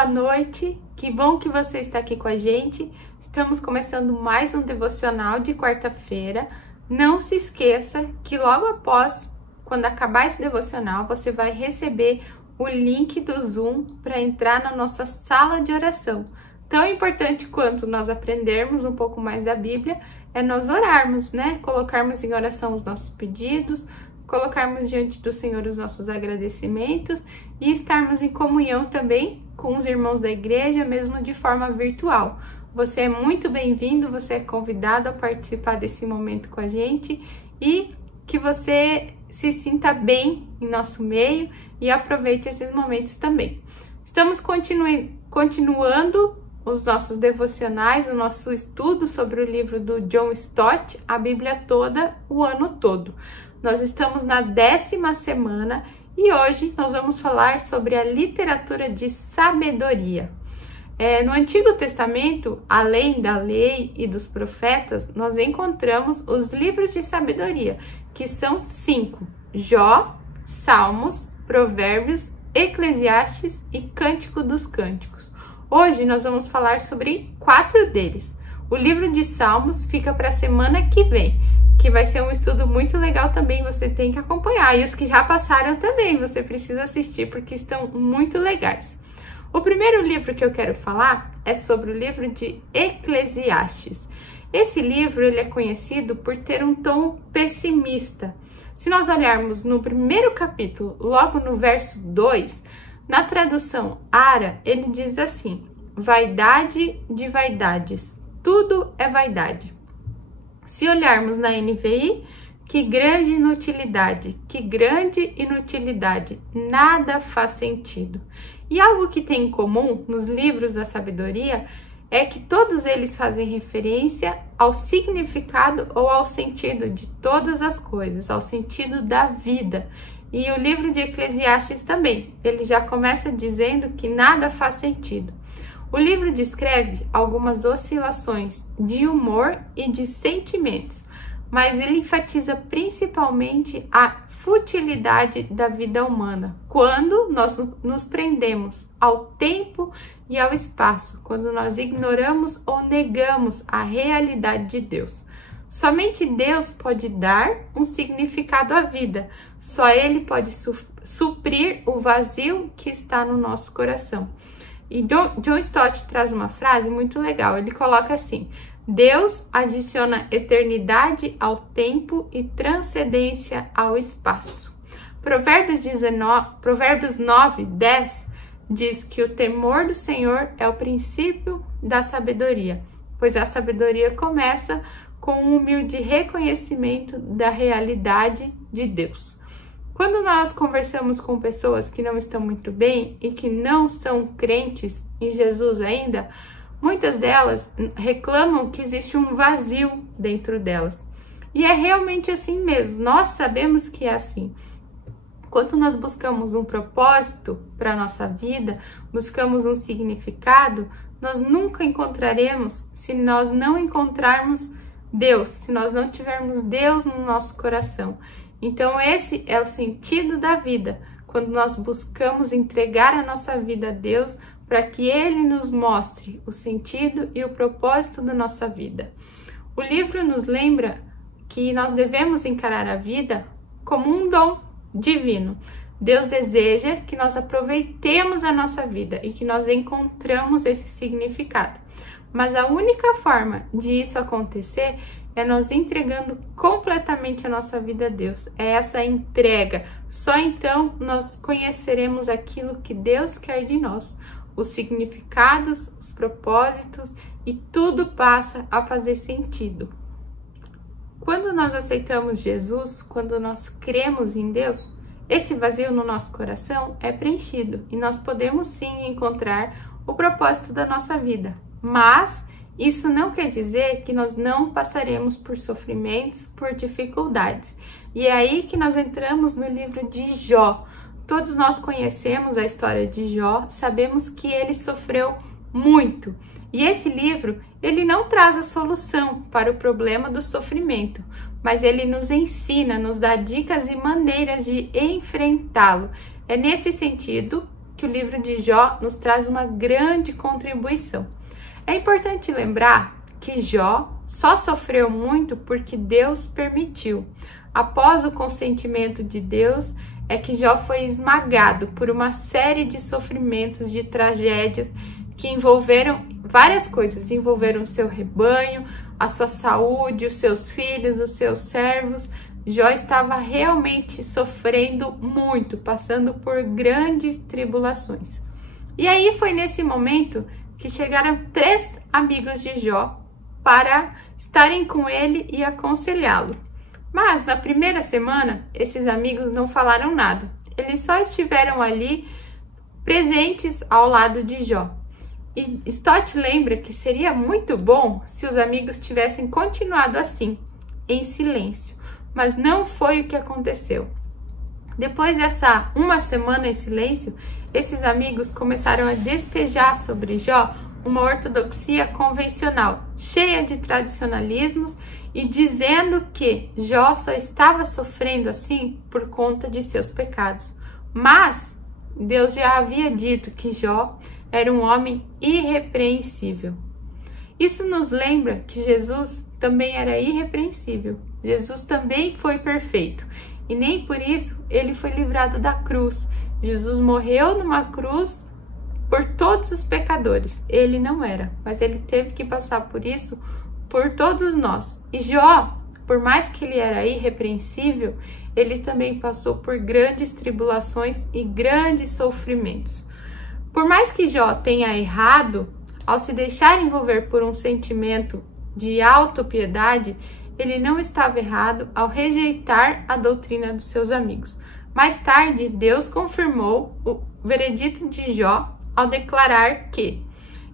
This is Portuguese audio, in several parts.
boa noite, que bom que você está aqui com a gente. Estamos começando mais um devocional de quarta-feira. Não se esqueça que logo após, quando acabar esse devocional, você vai receber o link do Zoom para entrar na nossa sala de oração. Tão importante quanto nós aprendermos um pouco mais da Bíblia é nós orarmos, né? Colocarmos em oração os nossos pedidos, colocarmos diante do Senhor os nossos agradecimentos e estarmos em comunhão também com os irmãos da igreja, mesmo de forma virtual. Você é muito bem-vindo, você é convidado a participar desse momento com a gente e que você se sinta bem em nosso meio e aproveite esses momentos também. Estamos continuando os nossos devocionais, o nosso estudo sobre o livro do John Stott, a Bíblia toda, o ano todo. Nós estamos na 10ª semana e hoje nós vamos falar sobre a literatura de sabedoria. No Antigo Testamento, além da lei e dos profetas, nós encontramos os livros de sabedoria, que são 5: Jó, Salmos, Provérbios, Eclesiastes e Cântico dos Cânticos. Hoje nós vamos falar sobre 4 deles. O livro de Salmos fica para a semana que vem, que vai ser um estudo muito legal também, você tem que acompanhar. E os que já passaram também, você precisa assistir, porque estão muito legais. O primeiro livro que eu quero falar é sobre o livro de Eclesiastes. Esse livro ele é conhecido por ter um tom pessimista. Se nós olharmos no primeiro capítulo, logo no verso 2, na tradução ARA, ele diz assim: vaidade de vaidades, tudo é vaidade. Se olharmos na NVI, que grande inutilidade, nada faz sentido. E algo que tem em comum nos livros da sabedoria é que todos eles fazem referência ao significado ou ao sentido de todas as coisas, ao sentido da vida. E o livro de Eclesiastes também, ele já começa dizendo que nada faz sentido. O livro descreve algumas oscilações de humor e de sentimentos, mas ele enfatiza principalmente a futilidade da vida humana, quando nós nos prendemos ao tempo e ao espaço, quando nós ignoramos ou negamos a realidade de Deus. Somente Deus pode dar um significado à vida, só Ele pode suprir o vazio que está no nosso coração. E John Stott traz uma frase muito legal, ele coloca assim: Deus adiciona eternidade ao tempo e transcendência ao espaço. Provérbios 9, 10 diz que o temor do Senhor é o princípio da sabedoria, pois a sabedoria começa com um humilde reconhecimento da realidade de Deus. Quando nós conversamos com pessoas que não estão muito bem e que não são crentes em Jesus ainda, muitas delas reclamam que existe um vazio dentro delas. E é realmente assim mesmo, nós sabemos que é assim. Quando nós buscamos um propósito para a nossa vida, buscamos um significado, nós nunca encontraremos se nós não encontrarmos Deus, se nós não tivermos Deus no nosso coração. Então esse é o sentido da vida, quando nós buscamos entregar a nossa vida a Deus para que Ele nos mostre o sentido e o propósito da nossa vida. O livro nos lembra que nós devemos encarar a vida como um dom divino. Deus deseja que nós aproveitemos a nossa vida e que nós encontramos esse significado. Mas a única forma de isso acontecer é nós entregando completamente a nossa vida a Deus. É essa entrega. Só então nós conheceremos aquilo que Deus quer de nós, os significados, os propósitos, e tudo passa a fazer sentido. Quando nós aceitamos Jesus, quando nós cremos em Deus, esse vazio no nosso coração é preenchido e nós podemos sim encontrar o propósito da nossa vida. Mas isso não quer dizer que nós não passaremos por sofrimentos, por dificuldades. E é aí que nós entramos no livro de Jó. Todos nós conhecemos a história de Jó, sabemos que ele sofreu muito. E esse livro, ele não traz a solução para o problema do sofrimento, mas ele nos ensina, nos dá dicas e maneiras de enfrentá-lo. É nesse sentido que o livro de Jó nos traz uma grande contribuição. É importante lembrar que Jó só sofreu muito porque Deus permitiu. Após o consentimento de Deus, é que Jó foi esmagado por uma série de sofrimentos, de tragédias que envolveram várias coisas, envolveram o seu rebanho, a sua saúde, os seus filhos, os seus servos. Jó estava realmente sofrendo muito, passando por grandes tribulações. E aí foi nesse momento que chegaram 3 amigos de Jó para estarem com ele e aconselhá-lo. Mas na primeira semana, esses amigos não falaram nada. Eles só estiveram ali presentes ao lado de Jó. E Stott lembra que seria muito bom se os amigos tivessem continuado assim, em silêncio. Mas não foi o que aconteceu. Depois dessa uma semana em silêncio, esses amigos começaram a despejar sobre Jó uma ortodoxia convencional, cheia de tradicionalismos e dizendo que Jó só estava sofrendo assim por conta de seus pecados. Mas Deus já havia dito que Jó era um homem irrepreensível. Isso nos lembra que Jesus também era irrepreensível. Jesus também foi perfeito e nem por isso ele foi livrado da cruz. Jesus morreu numa cruz por todos os pecadores. Ele não era, mas ele teve que passar por isso por todos nós. E Jó, por mais que ele era irrepreensível, ele também passou por grandes tribulações e grandes sofrimentos. Por mais que Jó tenha errado, ao se deixar envolver por um sentimento de autopiedade, ele não estava errado ao rejeitar a doutrina dos seus amigos. Mais tarde, Deus confirmou o veredito de Jó ao declarar que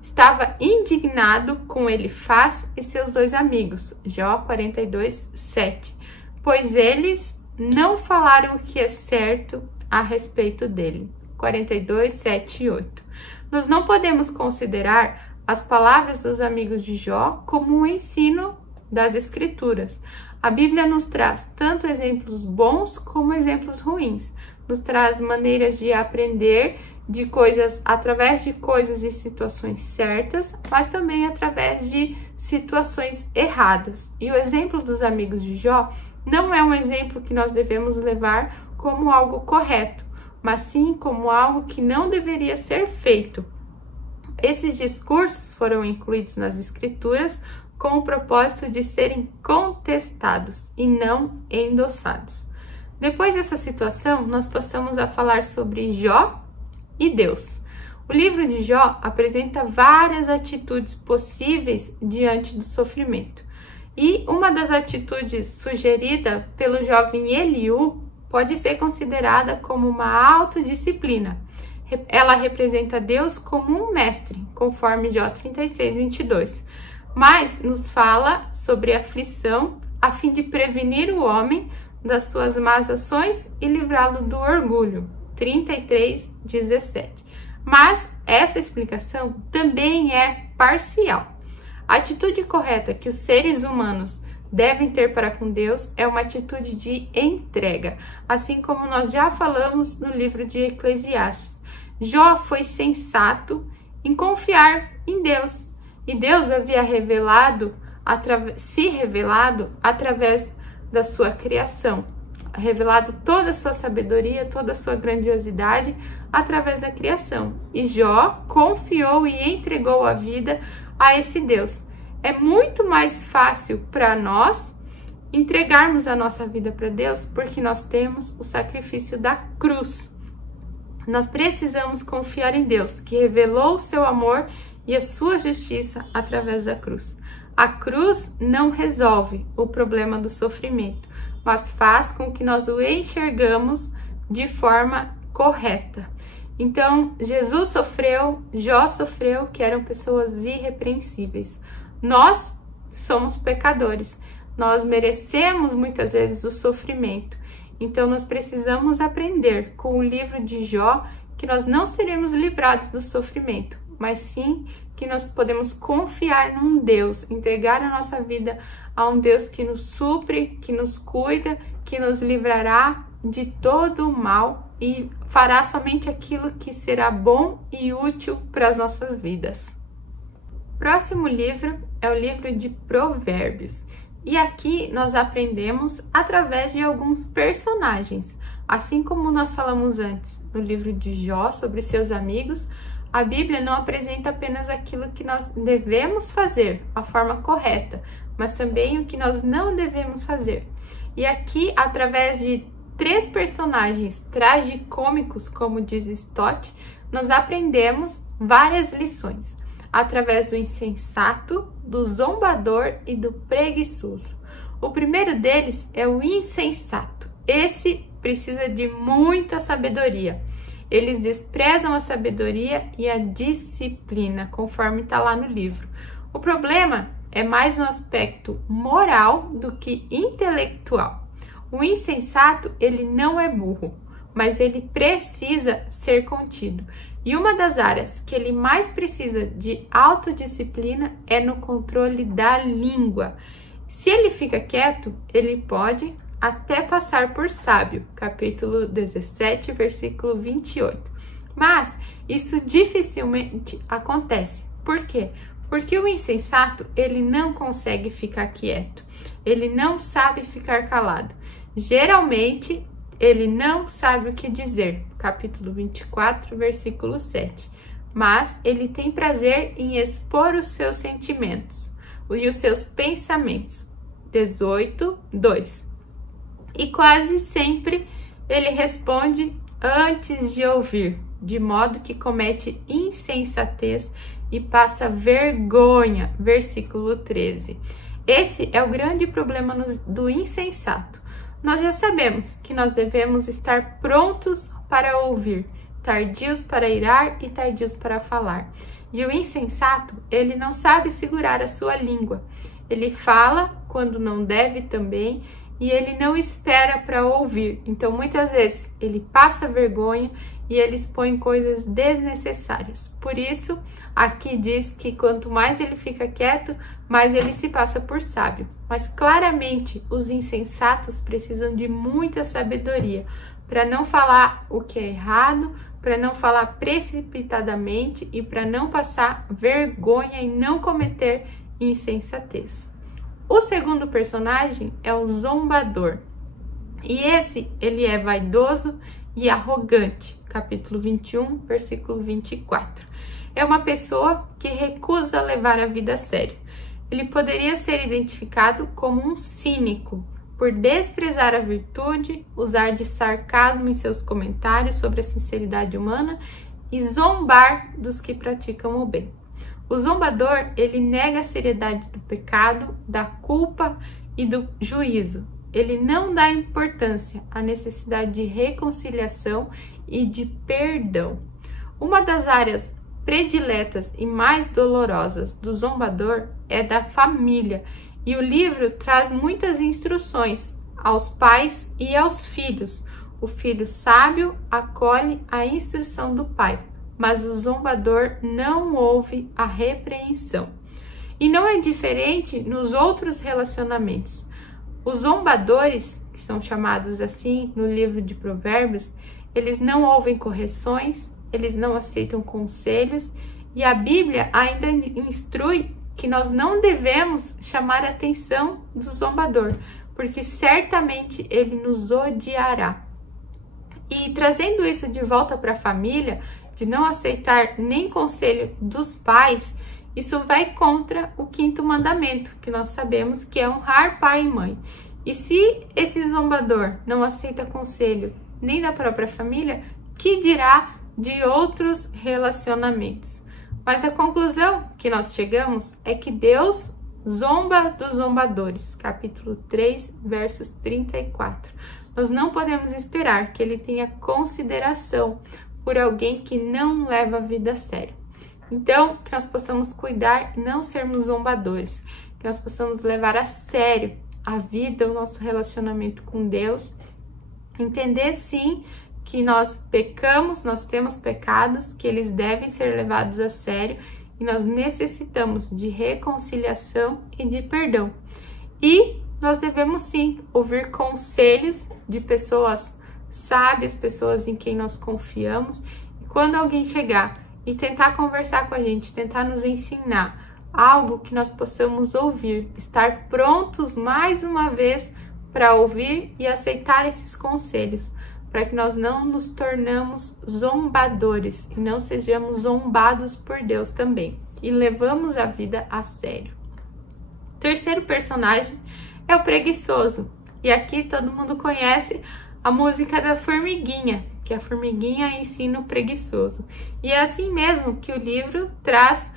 estava indignado com Elifaz e seus 2 amigos, Jó 42:7, pois eles não falaram o que é certo a respeito dele, 42:7 e 8. Nós não podemos considerar as palavras dos amigos de Jó como um ensino das Escrituras. A Bíblia nos traz tanto exemplos bons como exemplos ruins, nos traz maneiras de aprender de coisas através de coisas e situações certas, mas também através de situações erradas. E o exemplo dos amigos de Jó não é um exemplo que nós devemos levar como algo correto, mas sim como algo que não deveria ser feito. Esses discursos foram incluídos nas Escrituras com o propósito de serem contestados e não endossados. Depois dessa situação, nós passamos a falar sobre Jó e Deus. O livro de Jó apresenta várias atitudes possíveis diante do sofrimento. E uma das atitudes sugerida pelo jovem Eliú pode ser considerada como uma autodisciplina. Ela representa Deus como um mestre, conforme Jó 36:22. Mas nos fala sobre aflição a fim de prevenir o homem das suas más ações e livrá-lo do orgulho, 33:17. Mas essa explicação também é parcial. A atitude correta que os seres humanos devem ter para com Deus é uma atitude de entrega, assim como nós já falamos no livro de Eclesiastes. Jó foi sensato em confiar em Deus, e Deus havia se revelado através da sua criação, revelado toda a sua sabedoria, toda a sua grandiosidade através da criação. E Jó confiou e entregou a vida a esse Deus. É muito mais fácil para nós entregarmos a nossa vida para Deus porque nós temos o sacrifício da cruz. Nós precisamos confiar em Deus, que revelou o seu amor e a sua justiça através da cruz. A cruz não resolve o problema do sofrimento, mas faz com que nós o enxergamos de forma correta. Então, Jesus sofreu, Jó sofreu, que eram pessoas irrepreensíveis. Nós somos pecadores, nós merecemos muitas vezes o sofrimento. Então, nós precisamos aprender com o livro de Jó que nós não seremos livrados do sofrimento, mas sim que nós podemos confiar num Deus, entregar a nossa vida a um Deus que nos supre, que nos cuida, que nos livrará de todo o mal e fará somente aquilo que será bom e útil para as nossas vidas. Próximo livro é o livro de Provérbios. E aqui nós aprendemos através de alguns personagens. Assim como nós falamos antes no livro de Jó sobre seus amigos, a Bíblia não apresenta apenas aquilo que nós devemos fazer, a forma correta, mas também o que nós não devemos fazer. E aqui, através de 3 personagens tragicômicos, como diz Stott, nós aprendemos várias lições, através do insensato, do zombador e do preguiçoso. O primeiro deles é o insensato. Esse precisa de muita sabedoria. Eles desprezam a sabedoria e a disciplina, conforme está lá no livro. O problema é mais no aspecto moral do que intelectual. O insensato, ele não é burro, mas ele precisa ser contido. E uma das áreas que ele mais precisa de autodisciplina é no controle da língua. Se ele fica quieto, ele pode até passar por sábio, capítulo 17, versículo 28. Mas isso dificilmente acontece. Por quê? Porque o insensato, ele não consegue ficar quieto. Ele não sabe ficar calado. Geralmente, ele não sabe o que dizer, capítulo 24, versículo 7. Mas ele tem prazer em expor os seus sentimentos e os seus pensamentos, 18, 2. E quase sempre ele responde antes de ouvir, de modo que comete insensatez e passa vergonha, versículo 13. Esse é o grande problema do insensato. Nós já sabemos que nós devemos estar prontos para ouvir, tardios para irar e tardios para falar. E o insensato, ele não sabe segurar a sua língua. Ele fala quando não deve também e ele não espera para ouvir. Então, muitas vezes, ele passa vergonha e ele expõe coisas desnecessárias. Por isso, aqui diz que quanto mais ele fica quieto, mais ele se passa por sábio. Mas claramente, os insensatos precisam de muita sabedoria para não falar o que é errado, para não falar precipitadamente e para não passar vergonha e não cometer insensatez. O segundo personagem é o zombador. E esse, ele é vaidoso e arrogante. Capítulo 21, versículo 24. É uma pessoa que recusa levar a vida a sério. Ele poderia ser identificado como um cínico, por desprezar a virtude, usar de sarcasmo em seus comentários sobre a sinceridade humana e zombar dos que praticam o bem. O zombador, ele nega a seriedade do pecado, da culpa e do juízo. Ele não dá importância à necessidade de reconciliação e de perdão. Uma das áreas prediletas e mais dolorosas do zombador é da família, e o livro traz muitas instruções aos pais e aos filhos. O filho sábio acolhe a instrução do pai, mas o zombador não ouve a repreensão. E não é diferente nos outros relacionamentos. Os zombadores, que são chamados assim no livro de Provérbios, eles não ouvem correções, eles não aceitam conselhos, e a Bíblia ainda instrui que nós não devemos chamar a atenção do zombador, porque certamente ele nos odiará. E trazendo isso de volta para a família, de não aceitar nem conselho dos pais, isso vai contra o 5º mandamento, que nós sabemos que é honrar pai e mãe. E se esse zombador não aceita conselho nem da própria família, que dirá de outros relacionamentos? Mas a conclusão que nós chegamos é que Deus zomba dos zombadores. Capítulo 3, versos 34. Nós não podemos esperar que ele tenha consideração por alguém que não leva a vida a sério. Então, que nós possamos cuidar e não sermos zombadores, que nós possamos levar a sério a vida, o nosso relacionamento com Deus, entender sim que nós pecamos, nós temos pecados, que eles devem ser levados a sério e nós necessitamos de reconciliação e de perdão. E nós devemos sim ouvir conselhos de pessoas sábias, pessoas em quem nós confiamos. E quando alguém chegar e tentar conversar com a gente, tentar nos ensinar algo que nós possamos ouvir, estar prontos mais uma vez para ouvir e aceitar esses conselhos, para que nós não nos tornamos zombadores e não sejamos zombados por Deus também, e levamos a vida a sério. O terceiro personagem é o preguiçoso, e aqui todo mundo conhece a música da formiguinha, que a formiguinha ensina o preguiçoso, e é assim mesmo que o livro traz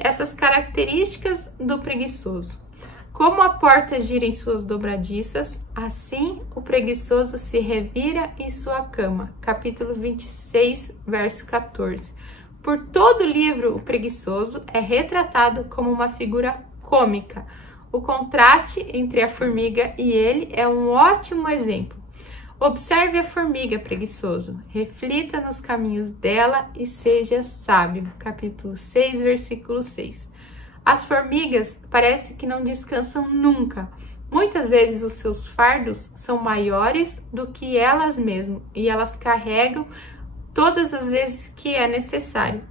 essas características do preguiçoso. Como a porta gira em suas dobradiças, assim o preguiçoso se revira em sua cama. Capítulo 26, verso 14. Por todo o livro, o preguiçoso é retratado como uma figura cômica. O contraste entre a formiga e ele é um ótimo exemplo. Observe a formiga, preguiçoso, reflita nos caminhos dela e seja sábio. Capítulo 6, versículo 6. As formigas parece que não descansam nunca. Muitas vezes os seus fardos são maiores do que elas mesmas e elas carregam todas as vezes que é necessário.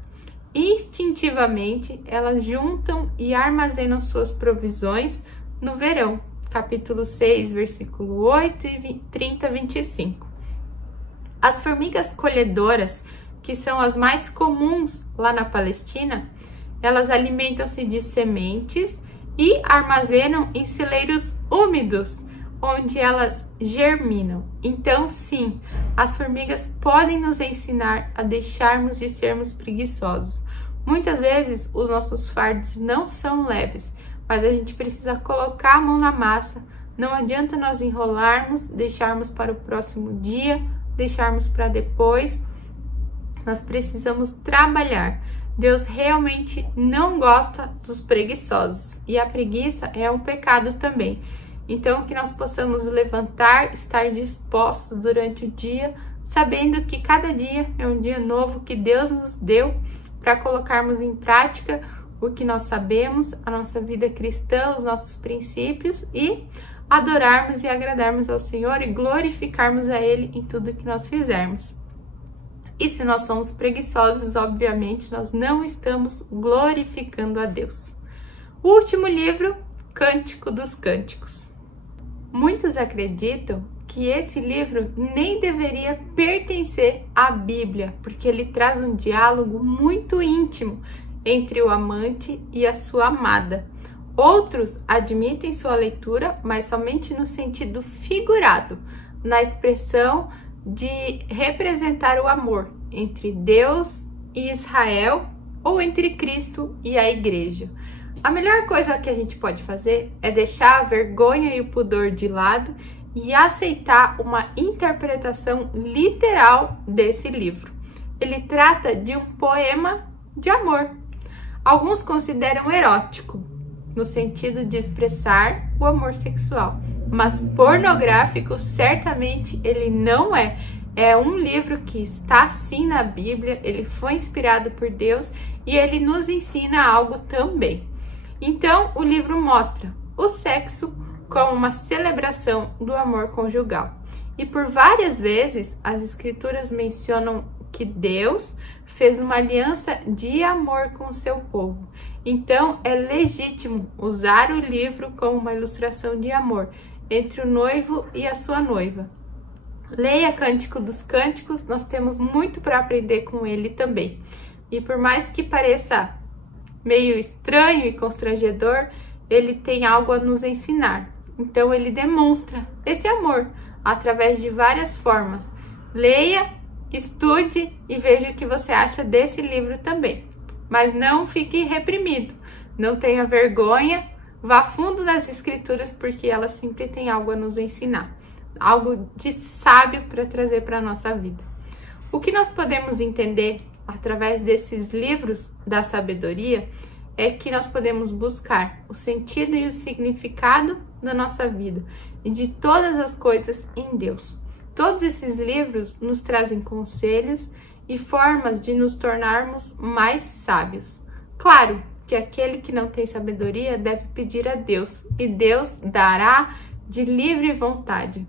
Instintivamente, elas juntam e armazenam suas provisões no verão. Capítulo 6, versículo 8 e 30 a 25. As formigas colhedoras, que são as mais comuns lá na Palestina, elas alimentam-se de sementes e armazenam em celeiros úmidos, onde elas germinam. Então, sim, as formigas podem nos ensinar a deixarmos de sermos preguiçosos. Muitas vezes, os nossos fardos não são leves, mas a gente precisa colocar a mão na massa. Não adianta nós enrolarmos, deixarmos para o próximo dia, deixarmos para depois. Nós precisamos trabalhar. Deus realmente não gosta dos preguiçosos e a preguiça é um pecado também. Então, que nós possamos levantar, estar dispostos durante o dia, sabendo que cada dia é um dia novo que Deus nos deu para colocarmos em prática o que nós sabemos, a nossa vida cristã, os nossos princípios e adorarmos e agradarmos ao Senhor e glorificarmos a Ele em tudo que nós fizermos. E se nós somos preguiçosos, obviamente, nós não estamos glorificando a Deus. O último livro, Cântico dos Cânticos. Muitos acreditam que esse livro nem deveria pertencer à Bíblia, porque ele traz um diálogo muito íntimo entre o amante e a sua amada. Outros admitem sua leitura, mas somente no sentido figurado, na expressão de representar o amor entre Deus e Israel ou entre Cristo e a igreja. A melhor coisa que a gente pode fazer é deixar a vergonha e o pudor de lado e aceitar uma interpretação literal desse livro. Ele trata de um poema de amor. Alguns consideram erótico, no sentido de expressar o amor sexual, mas pornográfico certamente ele não é. É um livro que está sim na Bíblia, ele foi inspirado por Deus e ele nos ensina algo também. Então, o livro mostra o sexo como uma celebração do amor conjugal. E por várias vezes as escrituras mencionam que Deus fez uma aliança de amor com o seu povo. Então, é legítimo usar o livro como uma ilustração de amor entre o noivo e a sua noiva. Leia Cântico dos Cânticos, nós temos muito para aprender com ele também. E por mais que pareça meio estranho e constrangedor, ele tem algo a nos ensinar. Então, ele demonstra esse amor através de várias formas. Leia, estude e veja o que você acha desse livro também. Mas não fique reprimido, não tenha vergonha, vá fundo nas escrituras porque elas sempre têm algo a nos ensinar, algo de sábio para trazer para a nossa vida. O que nós podemos entender através desses livros da sabedoria é que nós podemos buscar o sentido e o significado da nossa vida e de todas as coisas em Deus. Todos esses livros nos trazem conselhos e formas de nos tornarmos mais sábios. Claro que aquele que não tem sabedoria deve pedir a Deus, e Deus dará de livre vontade.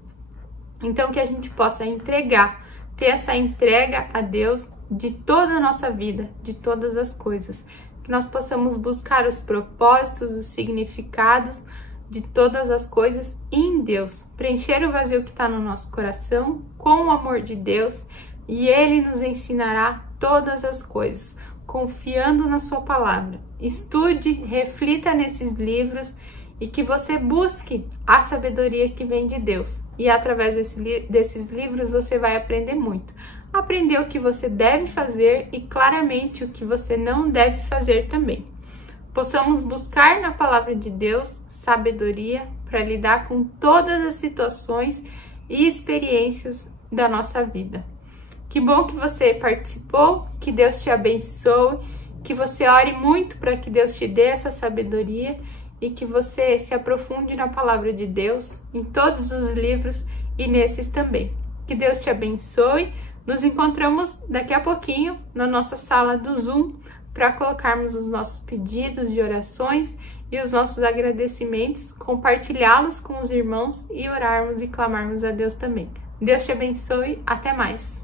Então, que a gente possa ter essa entrega a Deus de toda a nossa vida, de todas as coisas. Que nós possamos buscar os propósitos, os significados de todas as coisas em Deus. Preencher o vazio que está no nosso coração com o amor de Deus, e Ele nos ensinará todas as coisas, confiando na sua palavra. Estude, reflita nesses livros e que você busque a sabedoria que vem de Deus. E através desses livros você vai aprender muito. Aprender o que você deve fazer e claramente o que você não deve fazer também. Possamos buscar na palavra de Deus sabedoria para lidar com todas as situações e experiências da nossa vida. Que bom que você participou, que Deus te abençoe, que você ore muito para que Deus te dê essa sabedoria e que você se aprofunde na palavra de Deus, em todos os livros e nesses também. Que Deus te abençoe. Nos encontramos daqui a pouquinho na nossa sala do Zoom para colocarmos os nossos pedidos de orações e os nossos agradecimentos, compartilhá-los com os irmãos e orarmos e clamarmos a Deus também. Deus te abençoe. Até mais!